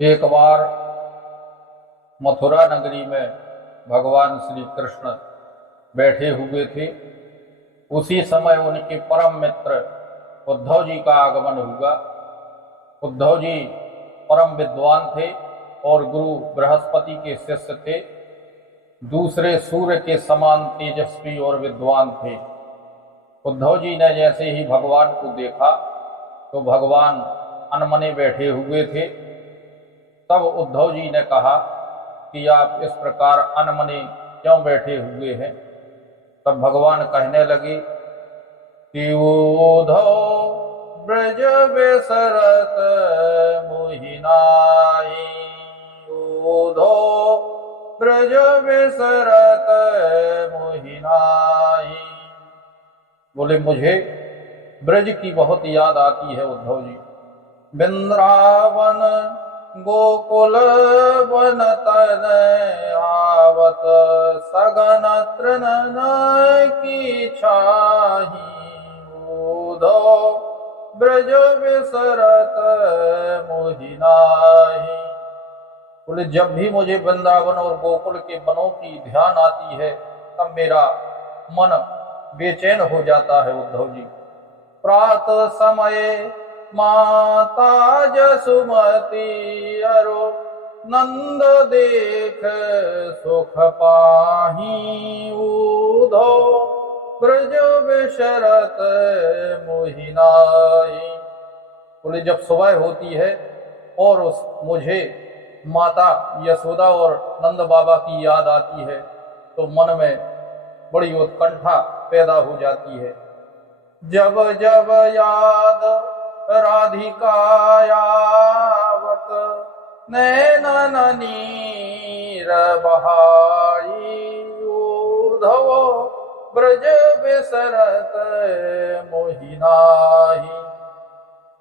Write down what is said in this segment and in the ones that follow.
एक बार मथुरा नगरी में भगवान श्री कृष्ण बैठे हुए थे। उसी समय उनके परम मित्र उद्धव जी का आगमन हुआ। उद्धव जी परम विद्वान थे और गुरु बृहस्पति के शिष्य थे। दूसरे सूर्य के समान तेजस्वी और विद्वान थे। उद्धव जी ने जैसे ही भगवान को देखा तो भगवान अनमने बैठे हुए थे। तब उद्धव जी ने कहा कि आप इस प्रकार अनमने क्यों बैठे हुए हैं। तब भगवान कहने लगे कि उद्धव ब्रज बेसरत मोहि नाहि, उद्धव ब्रज बेसरत मोहि नाहि। बोले मुझे ब्रज की बहुत याद आती है उद्धव जी। वृंदावन गोकुल वन तन आवत, सगन तृणन की छाही, उद्धव ब्रज बिसरत मोहि नाहि। बोले जब भी मुझे वृंदावन और गोकुल के वनों की ध्यान आती है तब मेरा मन बेचैन हो जाता है उद्धव जी। प्रातः समय माता जसुमती अरो, नंद देख सुख पाही, उद्धव ब्रज बिसरत मोहि नाहि। बोले जब सुबह होती है और मुझे माता यशोदा और नंद बाबा की याद आती है तो मन में बड़ी उत्कंठा पैदा हो जाती है। जब जब याद राधिका आवत, नैनन नीर बहाई, उद्धव ब्रज बिसरत मोहि नाहि।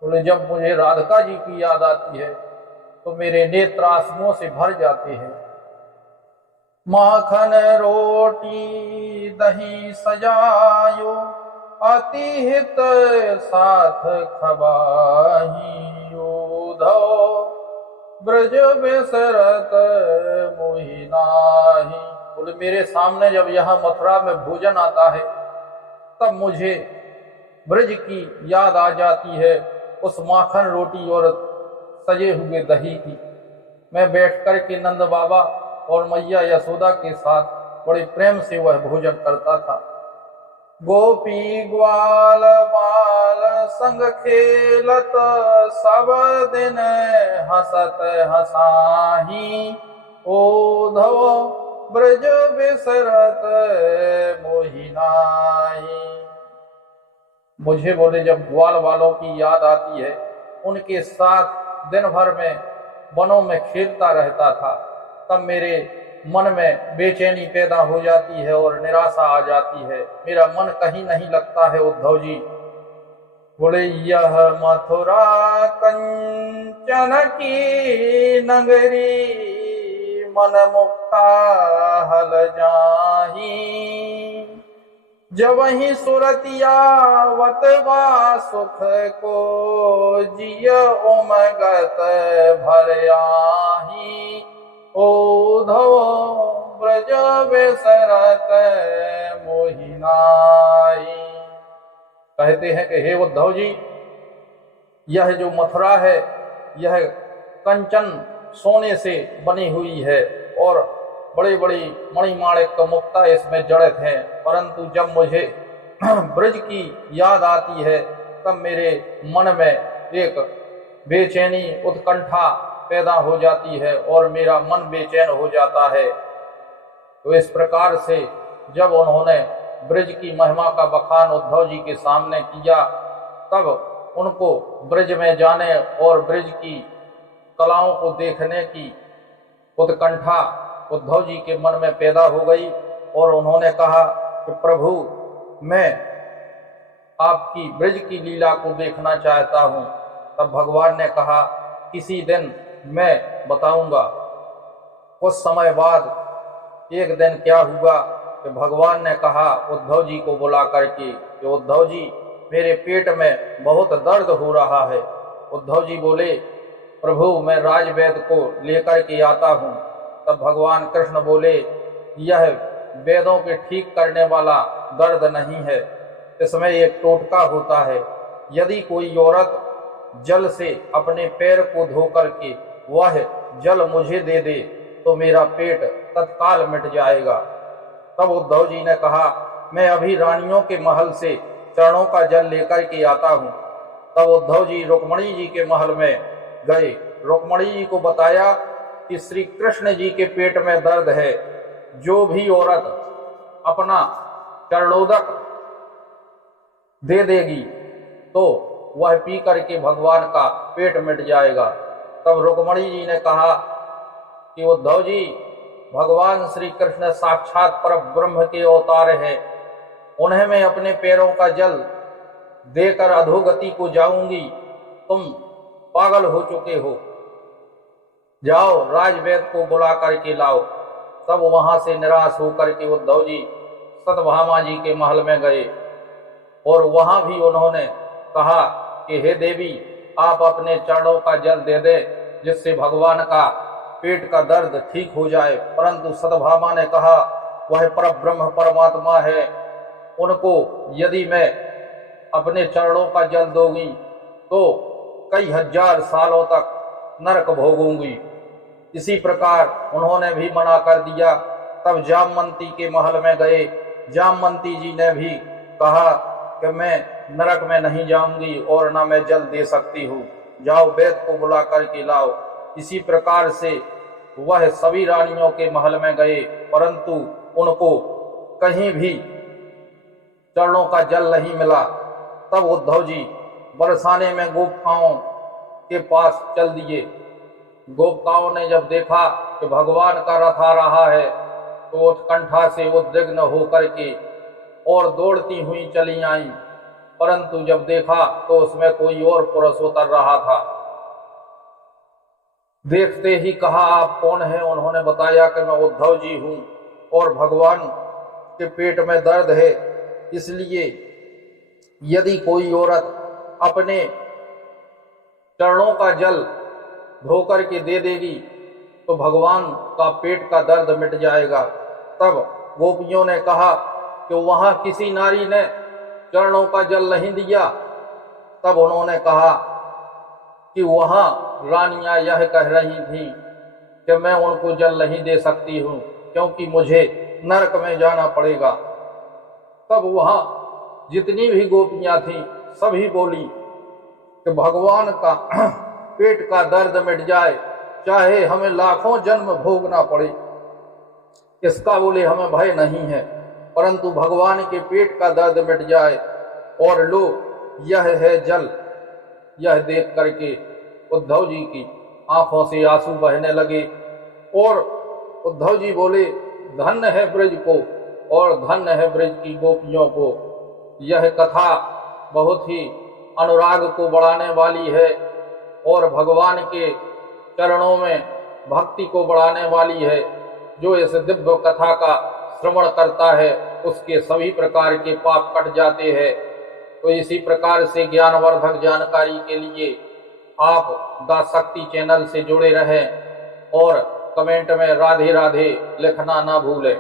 बोले जब मुझे राधिका जी की याद आती है तो मेरे नेत्र आंसुओं से भर जाते हैं। माखन रोटी दही सजायो, अति हित साथ खबाही, उद्धव ब्रज बिसरत मोहि नाहि। बोले मेरे सामने जब यहाँ मथुरा में भोजन आता है तब मुझे ब्रज की याद आ जाती है, उस माखन रोटी और सजे हुए दही की। मैं बैठ कर के नंद बाबा और मैया यशोदा के साथ बड़े प्रेम से वह भोजन करता था। गोपी ग्वाल बाल संग खेलत, सब दिन हंसत हंसाही, उद्धव ब्रज बिसरत मोहि नाहि। मुझे बोले जब ग्वाल वालों की याद आती है, उनके साथ दिन भर में वनों में खेलता रहता था, तब मेरे मन में बेचैनी पैदा हो जाती है और निराशा आ जाती है। मेरा मन कहीं नहीं लगता है उद्धव जी। बोले यह मथुरा कंचन की नगरी, मन मुक्ता हल जाही, जब ही सुरतिया वतवा सुख को, जिय उमगत भर आही, उद्धव ब्रज बिसरत मोहि नाहि। कहते हैं कि हे उद्धव जी, यह जो मथुरा है यह कंचन सोने से बनी हुई है और बड़ी बड़ी मणिमाणिक मुक्ता इसमें जड़ित हैं, परंतु जब मुझे ब्रज की याद आती है तब मेरे मन में एक बेचैनी उत्कंठा पैदा हो जाती है और मेरा मन बेचैन हो जाता है। तो इस प्रकार से जब उन्होंने ब्रज की महिमा का बखान उद्धव जी के सामने किया तब उनको ब्रज में जाने और ब्रज की कलाओं को देखने की उत्कंठा उद्धव जी के मन में पैदा हो गई और उन्होंने कहा कि प्रभु मैं आपकी ब्रज की लीला को देखना चाहता हूँ। तब भगवान ने कहा किसी दिन मैं बताऊंगा। कुछ समय बाद एक दिन क्या हुआ कि भगवान ने कहा उद्धव जी को बुला करके कि उद्धव जी मेरे पेट में बहुत दर्द हो रहा है। उद्धव जी बोले प्रभु मैं राजवेद को लेकर के आता हूँ। तब भगवान कृष्ण बोले, यह वेदों के ठीक करने वाला दर्द नहीं है, इसमें एक टोटका होता है। यदि कोई औरत जल से अपने पैर को धो करके वह जल मुझे दे दे तो मेरा पेट तत्काल मिट जाएगा। तब उद्धव जी ने कहा, मैं अभी रानियों के महल से चरणों का जल लेकर के आता हूँ। तब उद्धव जी रुक्मणी जी के महल में गए। रुक्मणी जी को बताया कि श्री कृष्ण जी के पेट में दर्द है, जो भी औरत अपना चरणोदक दे देगी तो वह पी करके भगवान का पेट मिट जाएगा। तब रुक्मणी जी ने कहा कि उद्धव जी, भगवान श्री कृष्ण साक्षात पर ब्रह्म के अवतार हैं, उन्हें मैं अपने पैरों का जल देकर अधोगति को जाऊंगी, तुम पागल हो चुके हो, जाओ राजवेद को बुला करके लाओ। तब वहां से निराश होकर के उद्धव जी सत्यभामा जी के महल में गए और वहां भी उन्होंने कहा कि हे देवी, आप अपने चरणों का जल दे दे जिससे भगवान का पेट का दर्द ठीक हो जाए। परंतु सत्यभामा ने कहा, वह परब्रह्म परमात्मा है, उनको यदि मैं अपने चरणों का जल दूंगी तो कई हजार सालों तक नरक भोगूंगी। इसी प्रकार उन्होंने भी मना कर दिया। तब जामवंती के महल में गए। जामवंती जी ने भी कहा कि मैं नरक में नहीं जाऊंगी और न मैं जल दे सकती हूँ, जाओ वेद को बुला करके लाओ। इसी प्रकार से वह सभी रानियों के महल में गए, परंतु उनको कहीं भी चरणों का जल नहीं मिला। तब उद्धव जी बरसाने में गोपिकाओं के पास चल दिए। गोपिकाओं ने जब देखा कि भगवान का रथ आ रहा है तो उत्कंठा से उद्विग्न होकर के और दौड़ती हुई चली आईं, परंतु जब देखा तो उसमें कोई और पुरुष उतर रहा था। देखते ही कहा, आप कौन हैं? उन्होंने बताया कि मैं उद्धव जी हूँ और भगवान के पेट में दर्द है, इसलिए यदि कोई औरत अपने चरणों का जल धोकर के दे देगी तो भगवान का पेट का दर्द मिट जाएगा। तब गोपियों ने कहा कि वहां किसी नारी ने चरणों का जल नहीं दिया। तब उन्होंने कहा कि वहां रानियां यह कह रही थीं कि मैं उनको जल नहीं दे सकती हूँ क्योंकि मुझे नरक में जाना पड़ेगा। तब वहां जितनी भी गोपियां थीं सभी बोली कि भगवान का पेट का दर्द मिट जाए, चाहे हमें लाखों जन्म भोगना पड़े, इसका बोले हमें भय नहीं है, परंतु भगवान के पेट का दर्द मिट जाए। और लो यह है जल। यह देख करके उद्धव जी की आंखों से आंसू बहने लगे और उद्धव जी बोले, धन्य है ब्रज को और धन्य है ब्रज की गोपियों को। यह कथा बहुत ही अनुराग को बढ़ाने वाली है और भगवान के चरणों में भक्ति को बढ़ाने वाली है। जो इस दिव्य कथा का श्रवण करता है उसके सभी प्रकार के पाप कट जाते हैं। तो इसी प्रकार से ज्ञानवर्धक जानकारी के लिए आप द शक्ति चैनल से जुड़े रहें और कमेंट में राधे राधे लिखना ना भूलें।